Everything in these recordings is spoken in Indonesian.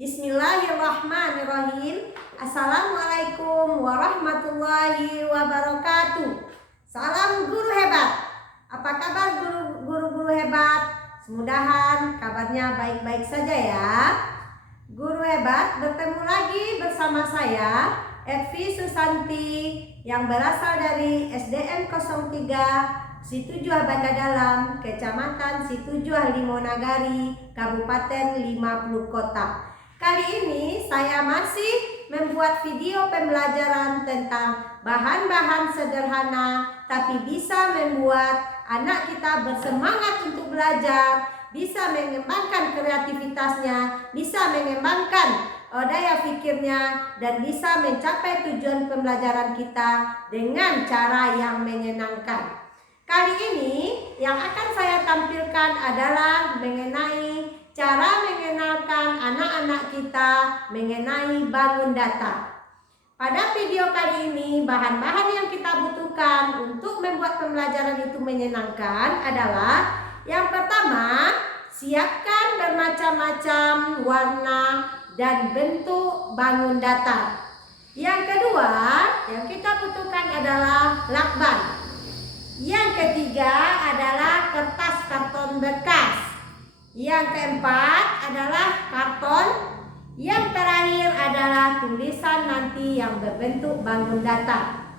Bismillahirrahmanirrahim. Assalamualaikum warahmatullahi wabarakatuh. Salam guru hebat. Apa kabar guru-guru hebat? Semoga kabarnya baik-baik saja ya. Guru hebat, bertemu lagi bersama saya Evi Susanti yang berasal dari SDN 03 Situjuh Banda Dalam, Kecamatan Situjuh Limonagari, Kabupaten 50 Kota. Kali ini saya masih membuat video pembelajaran tentang bahan-bahan sederhana tapi bisa membuat anak kita bersemangat untuk belajar, bisa mengembangkan kreativitasnya, bisa mengembangkan daya pikirnya, dan bisa mencapai tujuan pembelajaran kita dengan cara yang menyenangkan. Kali ini yang akan saya tampilkan adalah mengenai cara mengenalkan anak-anak kita mengenai bangun data. Pada video kali ini, bahan-bahan yang kita butuhkan untuk membuat pembelajaran itu menyenangkan adalah yang pertama, siapkan bermacam-macam warna dan bentuk bangun datar. Yang kedua, yang kita butuhkan adalah lakban. Yang ketiga adalah kertas karton bekas. Yang keempat adalah karton. Yang terakhir adalah tulisan nanti yang berbentuk bangun datar.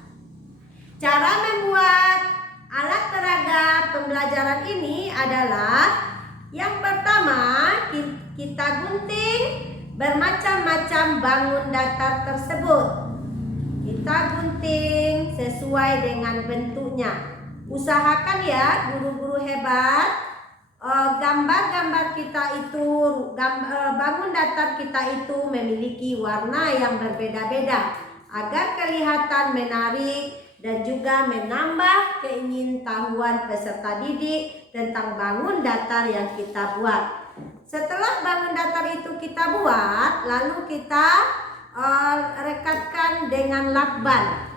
Cara membuat alat peraga pembelajaran ini adalah yang pertama, kita gunting bermacam-macam bangun datar tersebut. Kita gunting sesuai dengan bentuknya. Usahakan ya guru-guru hebat, gambar-gambar kita itu, bangun datar kita itu memiliki warna yang berbeda-beda agar kelihatan menarik dan juga menambah keingintahuan peserta didik tentang bangun datar yang kita buat. Setelah bangun datar itu kita buat, lalu kita rekatkan dengan lakban.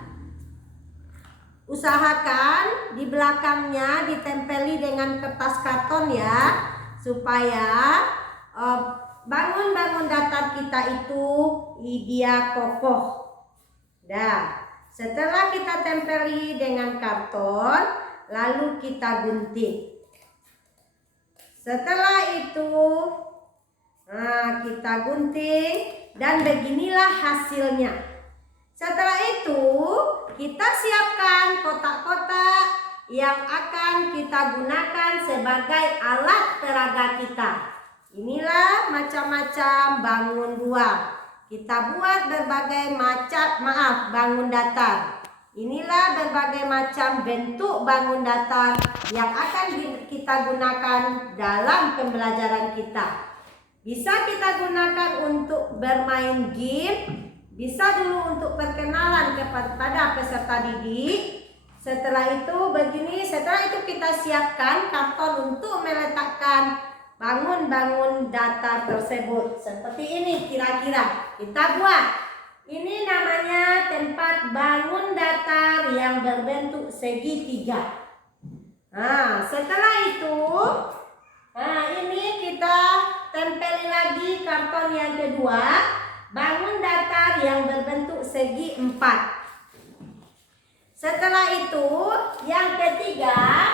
Usahakan di belakangnya ditempeli dengan kertas karton ya, supaya bangun-bangun datar kita itu dia kokoh. Dah, setelah kita tempeli dengan karton, lalu kita gunting. Setelah itu kita gunting dan beginilah hasilnya. Setelah itu kita siapkan kotak-kotak yang akan kita gunakan sebagai alat peraga kita. Inilah macam-macam bangun buah. Kita buat berbagai macam bangun datar. Inilah berbagai macam bentuk bangun datar yang akan kita gunakan dalam pembelajaran kita. Bisa kita gunakan untuk bermain game, bisa dulu untuk perkenalan kepada peserta didik. Setelah itu begini, setelah itu kita siapkan karton untuk meletakkan bangun-bangun datar tersebut. Seperti ini kira-kira kita buat. Ini namanya tempat bangun datar yang berbentuk segitiga. Nah, setelah itu, ini kita tempeli lagi karton yang kedua. Bangun datar yang berbentuk segi 4. Setelah itu, yang ketiga,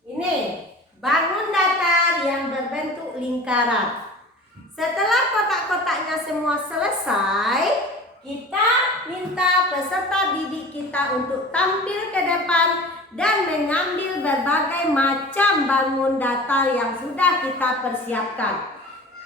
ini bangun datar yang berbentuk lingkaran. Setelah kotak-kotaknya semua selesai, kita minta peserta didik kita untuk tampil ke depan dan mengambil berbagai macam bangun datar yang sudah kita persiapkan.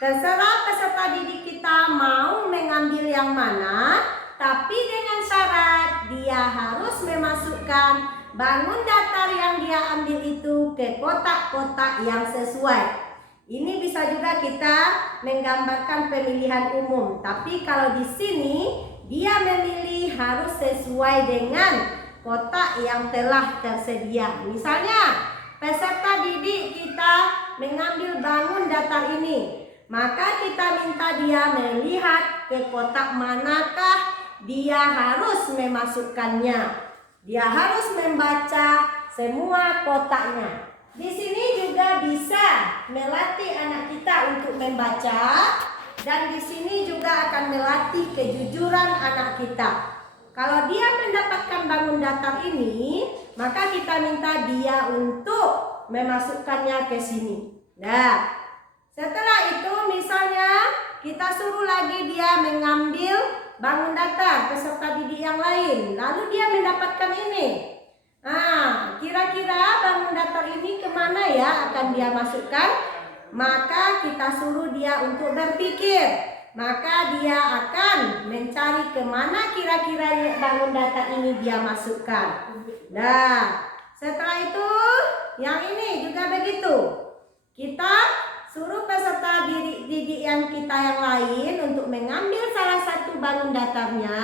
Terserah peserta didik kita mau mengambil yang mana, tapi dengan syarat dia harus memasukkan bangun datar yang dia ambil itu ke kotak-kotak yang sesuai. Ini bisa juga kita menggambarkan pemilihan umum, tapi kalau di sini dia memilih harus sesuai dengan kotak yang telah tersedia. Misalnya peserta didik kita mengambil bangun datar ini, maka kita minta dia melihat ke kotak manakah dia harus memasukkannya. Dia harus membaca semua kotaknya. Di sini juga bisa melatih anak kita untuk membaca Dan di sini juga akan melatih kejujuran anak kita. Kalau dia mendapatkan bangun datar ini, maka kita minta dia untuk memasukkannya ke sini. Nah, setelah itu misalnya kita suruh lagi dia mengambil bangun datar peserta didik yang lain. Lalu dia mendapatkan ini. Nah, kira-kira bangun datar ini kemana ya akan dia masukkan? Maka kita suruh dia untuk berpikir. Maka dia akan mencari kemana kira-kira bangun datar ini dia masukkan. Nah, setelah itu yang ini juga begitu. Kita suruh peserta didik yang kita yang lain untuk mengambil salah satu bangun datarnya.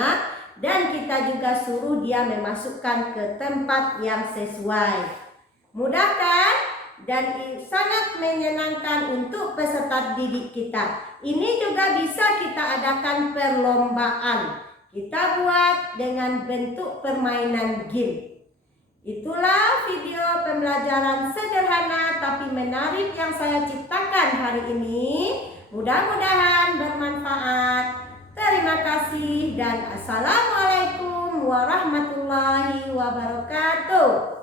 Dan kita juga suruh dia memasukkan ke tempat yang sesuai. Mudah kan? Dan sangat menyenangkan untuk peserta didik kita. Ini juga bisa kita adakan perlombaan. Kita buat dengan bentuk permainan game. Itulah video pembelajaran sederhana tapi menarik yang saya ciptakan hari ini. Mudah-mudahan bermanfaat. Terima kasih dan assalamualaikum warahmatullahi wabarakatuh.